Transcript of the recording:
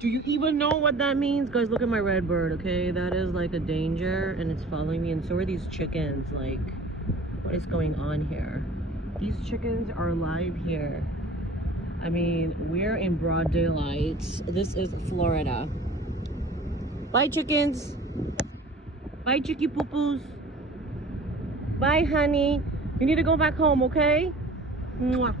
Do you even know what that means? Guys, look at my red bird, okay? That is like a danger and it's following me, and so are these chickens. Like, what is going on here? These chickens are alive here. I mean, we're in broad daylight. This is Florida. Bye, chickens. Bye, chickie poo-poos. Bye, honey. You need to go back home, okay? Mwah.